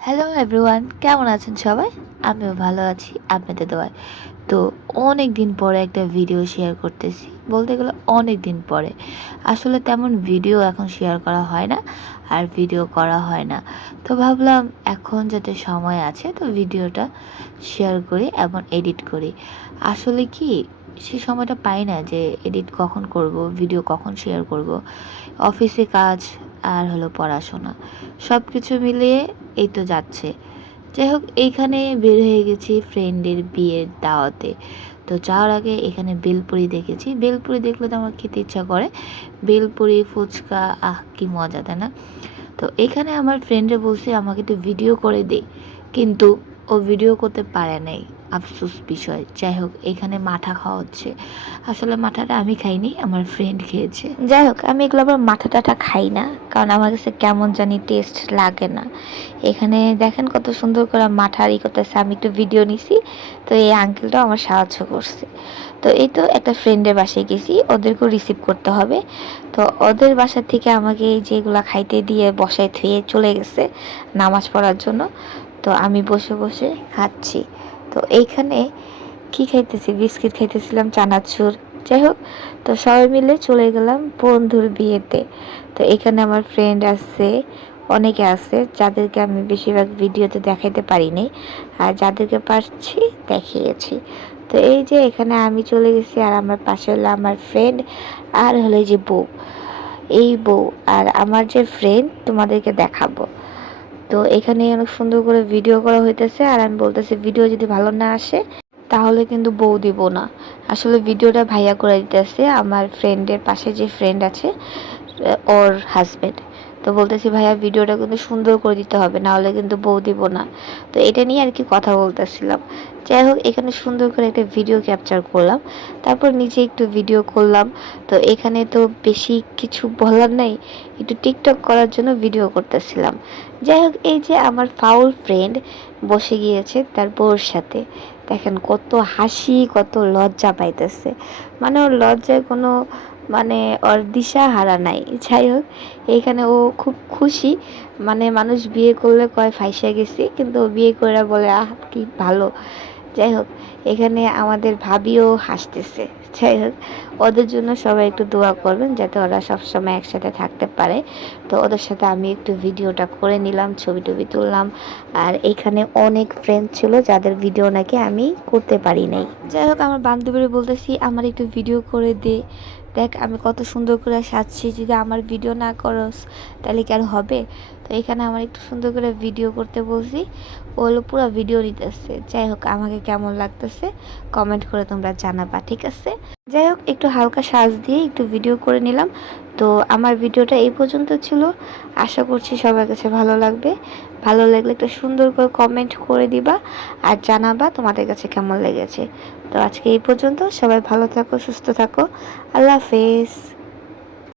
Hello everyone, কেমন আছেন সবাই? আমিও ভালো আছি আপনাদের দোয়ায়। তো অনেক দিন পরে একটা ভিডিও শেয়ার করতেছি, বলতে গেলে অনেক দিন পরে। আসলে তেমন ভিডিও এখন শেয়ার করা হয় না, আর ভিডিও করা হয় না। তো ভাবলাম এখন যাতে সময় আছে তো ভিডিওটা শেয়ার করি এবং এডিট করি। আসলে কি সে সময়টা পাই না যে এডিট কখন করব, ভিডিও কখন শেয়ার করব। অফিসে কাজ আর হলো পড়াশোনা, সব কিছু মিলিয়ে এই তো যাচ্ছে। যাই হোক, এইখানে বের হয়ে গেছি ফ্রেন্ডের বিয়ের দাওয়াতে। তো যাওয়ার আগে এখানে বেলপুরি দেখেছি। বেলপুরি দেখলে তো আমার খেতে ইচ্ছা করে। বেলপুরি, ফুচকা, কি মজা, তাই না? তো এখানে আমার ফ্রেন্ডে বলছে আমাকে একটু ভিডিও করে দে, কিন্তু ও ভিডিও করতে পারে নাই। আফসোস বিষয়। যাই হোক, এখানে মাঠা খাওয়া হচ্ছে। আসলে মাঠাটা আমি খাইনি, আমার ফ্রেন্ড খেয়েছে। যাই হোক, আমি এগুলো আবার মাঠা টাঠা খাই না, কারণ আমার কাছে কেমন জানি টেস্ট লাগে না। এখানে দেখেন কত সুন্দর করে মাঠার করতেছে, আমি একটু ভিডিও নিছি। তো এই আঙ্কেলটাও আমার সাহায্য করছে। তো এই তো একটা ফ্রেন্ডের বাসায় গেছি, ওদেরকেও রিসিভ করতে হবে। তো ওদের বাসা থেকে আমাকে এই যেগুলা খাইতে দিয়ে বসায় থুয়ে চলে গেছে নামাজ পড়ার জন্য। তো আমি বসে বসে খাচ্ছি। তো এইখানে কি খাইতেছি, বিস্কিট খাইতেছিলাম, চানাচুর। যাই হোক, তো সবাই মিলে চলে গেলাম বন্ধুর বিয়েতে। তো এখানে আমার ফ্রেন্ড আছে, অনেকে আছে যাদেরকে আমি বেশিরভাগ ভিডিওতে দেখাইতে পারিনি, আর যাদেরকে পারছি দেখিয়েছি। তো এই যে এখানে আমি চলে গেছি, আর আমার পাশে হলো আমার ফ্রেন্ড, আর হলো এই যে বউ, এই বউ আর আমার যে ফ্রেন্ড তোমাদেরকে দেখাবো। তো এখানে অনেক সুন্দর করে ভিডিও করা হইতেছে, আর আমি বলতেছি ভিডিও যদি ভালো না আসে তাহলে কিন্তু বউ দিব না। আসলে ভিডিওটা ভাইয়া করে দিতেছে আমার ফ্রেন্ডের পাশে যে ফ্রেন্ড আছে, ওর হাজবেন্ড। তো বলতেছি ভাইয়া ভিডিওটা কিন্তু সুন্দর করে দিতে হবে, না হলে কিন্তু বউ দিব না। তো এটা নিয়ে আর কি কথা বলতেছিলাম। যাই হোক, এখানে সুন্দর করে একটা ভিডিও ক্যাপচার করলাম, তারপর নিচে একটু ভিডিও করলাম। তো এখানে তো বেশি কিছু বলার নাই, একটু টিকটক করার জন্য ভিডিও করতেছিলাম। যাই হোক, এই যে আমার ফাউল ফ্রেন্ড বসে গিয়েছে তার বউর সাথে। দেখেন কত হাসি, কত লজ্জা পাইতেছে। মানে ওর লজ্জায় কোনো, মানে ওর দিশা হারা নাই। যাই হোক, এইখানে ও খুব খুশি। মানে মানুষ বিয়ে করলে কয় ফাইসা গেছি, কিন্তু ও বিয়ে করে বলে কি ভালো। যাই হোক, এখানে আমাদের ভাবিও হাসতেছে। যাই হোক, ওদের জন্য সবাই একটু দোয়া করবেন যাতে ওরা সবসময় একসাথে থাকতে পারে। তো ওদের সাথে আমি একটু ভিডিওটা করে নিলাম, ছবি টবি তুললাম। আর এখানে অনেক ফ্রেন্ড ছিল যাদের ভিডিও নাকি আমি করতে পারি নাই। যাই হোক, আমার বান্ধবীরা বলতেছি আমার একটু ভিডিও করে দে, দেখ আমি কত সুন্দর করে সাজছি, যদি আমার ভিডিও না করস তাহলে কি আর হবে? তো এখানে আমার একটু সুন্দর করে ভিডিও করতে বলছি, ও হলো পুরো ভিডিও নিতেছে। যাই হোক, আমাকে কেমন লাগতেছে কমেন্ট করে তোমরা জানাবা, ঠিক আছে? যাই হোক, একটু হালকা সাজ দিয়ে একটু ভিডিও করে নিলাম। তো আমার ভিডিওটা এই পর্যন্ত ছিল। আশা করছি সবার কাছে ভালো লাগবে। ভালো লাগলে একটু সুন্দর করে কমেন্ট করে দিবা, আর জানাবা তোমাদের কাছে কেমন লেগেছে। তো আজকে এই পর্যন্ত, সবাই ভালো থাকো, সুস্থ থাকো। আল্লাহ হাফেজ।